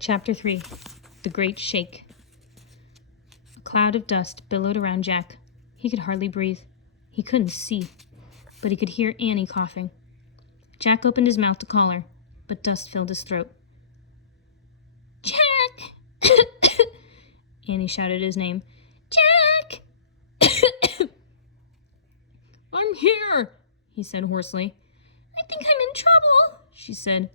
Chapter 3. The Great Shake. A cloud of dust billowed around Jack. He could hardly breathe. He couldn't see, but he could hear Annie coughing. Jack opened his mouth to call her, but dust filled his throat. Jack! Annie shouted his name. Jack! I'm here, he said hoarsely. I think I'm in trouble, she said.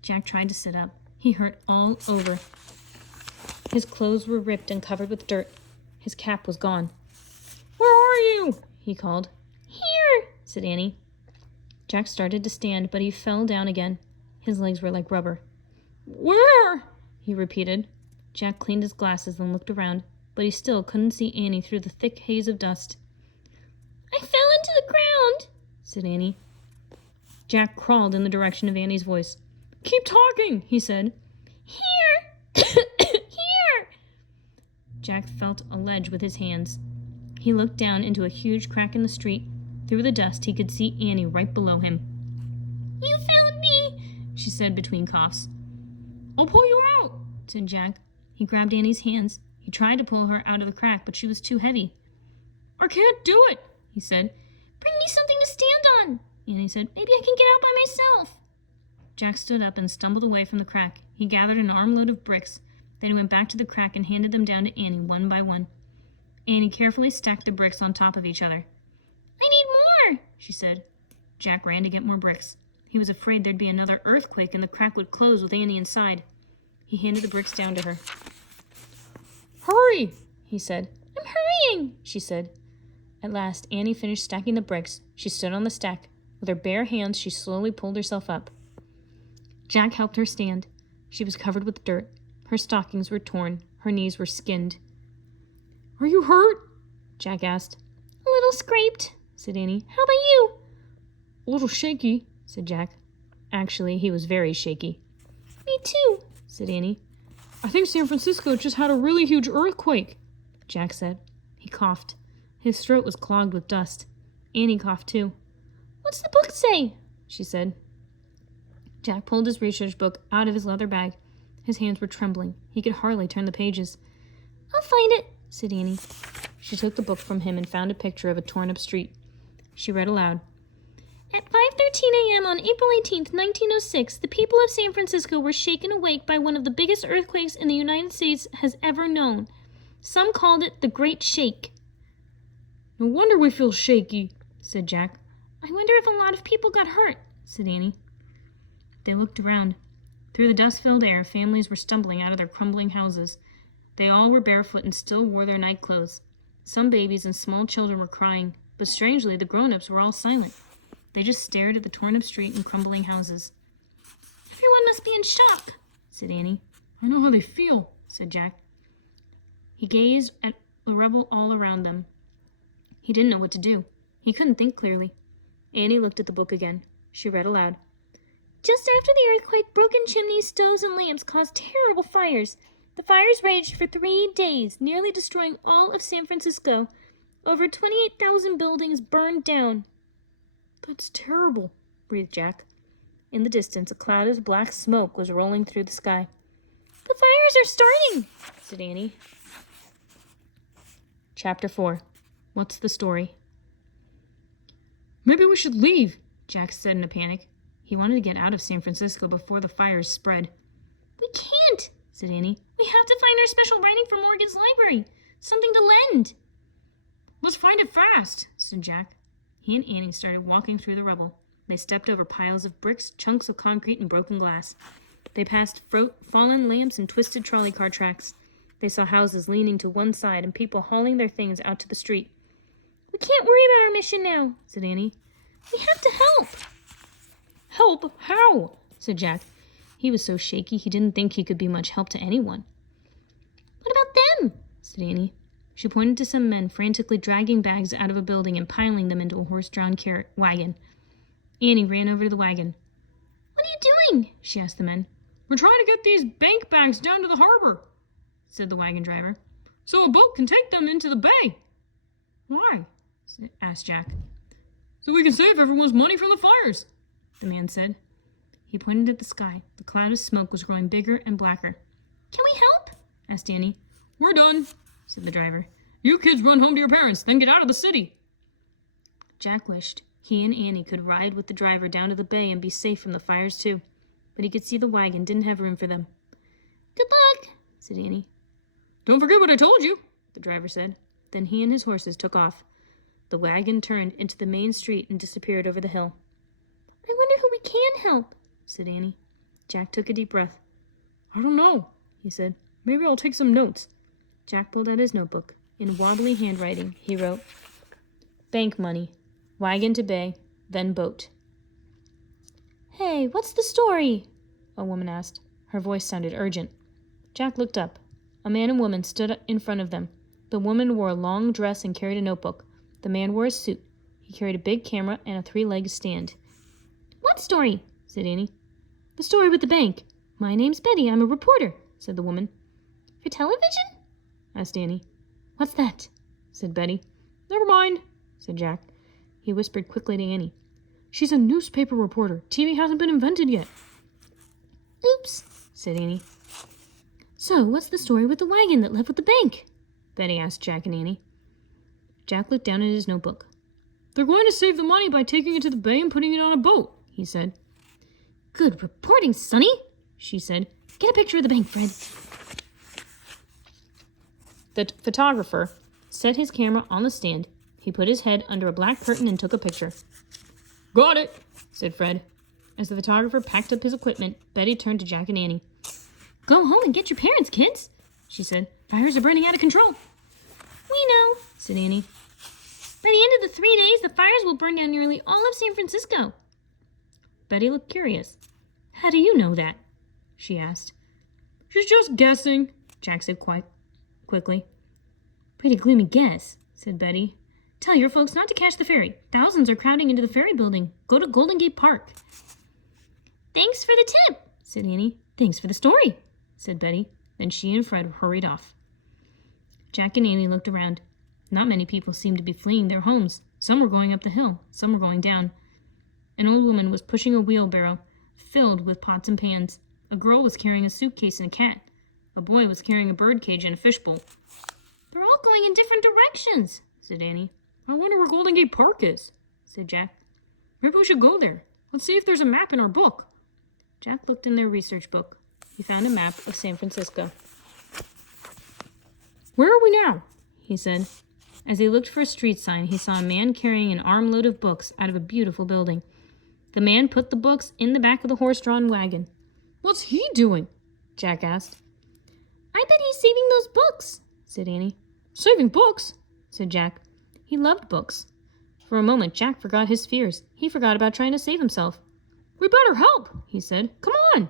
Jack tried to sit up. He hurt all over. His clothes were ripped and covered with dirt. His cap was gone. Where are you? He called. Here, said Annie. Jack started to stand, but he fell down again. His legs were like rubber. Where? He repeated. Jack cleaned his glasses and looked around, but he still couldn't see Annie through the thick haze of dust. I fell into the ground, said Annie. Jack crawled in the direction of Annie's voice. Keep talking, he said. Here! Here! Jack felt a ledge with his hands. He looked down into a huge crack in the street. Through the dust, he could see Annie right below him. You found me, she said between coughs. I'll pull you out, said Jack. He grabbed Annie's hands. He tried to pull her out of the crack, but she was too heavy. I can't do it, he said. Bring me something to stand on, Annie said. Maybe I can get out by myself. Jack stood up and stumbled away from the crack. He gathered an armload of bricks. Then he went back to the crack and handed them down to Annie one by one. Annie carefully stacked the bricks on top of each other. I need more, she said. Jack ran to get more bricks. He was afraid there'd be another earthquake and the crack would close with Annie inside. He handed the bricks down to her. Hurry, he said. I'm hurrying, she said. At last, Annie finished stacking the bricks. She stood on the stack. With her bare hands, she slowly pulled herself up. Jack helped her stand. She was covered with dirt. Her stockings were torn. Her knees were skinned. Are you hurt? Jack asked. A little scraped, said Annie. How about you? A little shaky, said Jack. Actually, he was very shaky. Me too, said Annie. I think San Francisco just had a really huge earthquake, Jack said. He coughed. His throat was clogged with dust. Annie coughed too. What's the book say? She said. Jack pulled his research book out of his leather bag. His hands were trembling. He could hardly turn the pages. I'll find it, said Annie. She took the book from him and found a picture of a torn-up street. She read aloud. At 5:13 a.m. on April 18th, 1906, the people of San Francisco were shaken awake by one of the biggest earthquakes in the United States has ever known. Some called it the Great Shake. No wonder we feel shaky, said Jack. I wonder if a lot of people got hurt, said Annie. They looked around. Through the dust-filled air, families were stumbling out of their crumbling houses. They all were barefoot and still wore their night clothes. Some babies and small children were crying, but strangely, the grown-ups were all silent. They just stared at the torn-up street and crumbling houses. Everyone must be in shock, said Annie. I know how they feel, said Jack. He gazed at the rubble all around them. He didn't know what to do. He couldn't think clearly. Annie looked at the book again. She read aloud. Just after the earthquake, broken chimneys, stoves, and lamps caused terrible fires. The fires raged for 3 days, nearly destroying all of San Francisco. Over 28,000 buildings burned down. That's terrible, breathed Jack. In the distance, a cloud of black smoke was rolling through the sky. The fires are starting, said Annie. Chapter 4. What's the story? Maybe we should leave, Jack said in a panic. He wanted to get out of San Francisco before the fires spread. We can't, said Annie. We have to find our special writing from Morgan's library. Something to lend. Let's find it fast, said Jack. He and Annie started walking through the rubble. They stepped over piles of bricks, chunks of concrete, and broken glass. They passed fallen lamps and twisted trolley car tracks. They saw houses leaning to one side and people hauling their things out to the street. We can't worry about our mission now, said Annie. We have to help. Help? How? Said Jack. He was so shaky he didn't think he could be much help to anyone. What about them? Said Annie. She pointed to some men frantically dragging bags out of a building and piling them into a horse-drawn wagon. Annie ran over to the wagon. What are you doing? She asked the men. We're trying to get these bank bags down to the harbor, said the wagon driver, so a boat can take them into the bay. Why? Asked Jack. So we can save everyone's money from the fires, the man said. He pointed at the sky. The cloud of smoke was growing bigger and blacker. asked Annie. We're done, said the driver. You kids run home to your parents, then get out of the city. Jack wished he and Annie could ride with the driver down to the bay and be safe from the fires too, but he could see the wagon didn't have room for them. Good luck, said Annie. Don't forget what I told you, the driver said. Then he and his horses took off. The wagon turned into the main street and disappeared over the hill. I wonder who we can help, said Annie. Jack took a deep breath. I don't know, he said. Maybe I'll take some notes. Jack pulled out his notebook. In wobbly handwriting, he wrote, Bank money, wagon to bay, then boat. Hey, what's the story? A woman asked. Her voice sounded urgent. Jack looked up. A man and woman stood in front of them. The woman wore a long dress and carried a notebook. The man wore a suit. He carried a big camera and a three-legged stand. What story? Said Annie. The story with the bank. My name's Betty. I'm a reporter, said the woman. For television? Asked Annie. What's that? Said Betty. Never mind, said Jack. He whispered quickly to Annie. She's a newspaper reporter. TV hasn't been invented yet. Oops, said Annie. So, what's the story with the wagon that left with the bank? Betty asked Jack and Annie. Jack looked down at his notebook. They're going to save the money by taking it to the bay and putting it on a boat, he said. Good reporting, Sonny, she said. Get a picture of the bank, Fred. The photographer set his camera on the stand. He put his head under a black curtain and took a picture. Got it, said Fred. As the photographer packed up his equipment, Betty turned to Jack and Annie. Go home and get your parents, kids, she said. Fires are burning out of control. We know, said Annie. By the end of the 3 days, the fires will burn down nearly all of San Francisco. Betty looked curious. How do you know that? She asked. She's just guessing, Jack said quickly. Pretty gloomy guess, said Betty. Tell your folks not to catch the ferry. Thousands are crowding into the ferry building. Go to Golden Gate Park. Thanks for the tip, said Annie. Thanks for the story, said Betty. Then she and Fred hurried off. Jack and Annie looked around. Not many people seemed to be fleeing their homes. Some were going up the hill, some were going down. An old woman was pushing a wheelbarrow filled with pots and pans. A girl was carrying a suitcase and a cat. A boy was carrying a bird cage and a fishbowl. They're all going in different directions, said Annie. I wonder where Golden Gate Park is, said Jack. Maybe we should go there. Let's see if there's a map in our book. Jack looked in their research book. He found a map of San Francisco. Where are we now? He said. As he looked for a street sign, he saw a man carrying an armload of books out of a beautiful building. The man put the books in the back of the horse-drawn wagon. What's he doing? Jack asked. I bet he's saving those books, said Annie. Saving books? Said Jack. He loved books. For a moment, Jack forgot his fears. He forgot about trying to save himself. We better help, he said. Come on.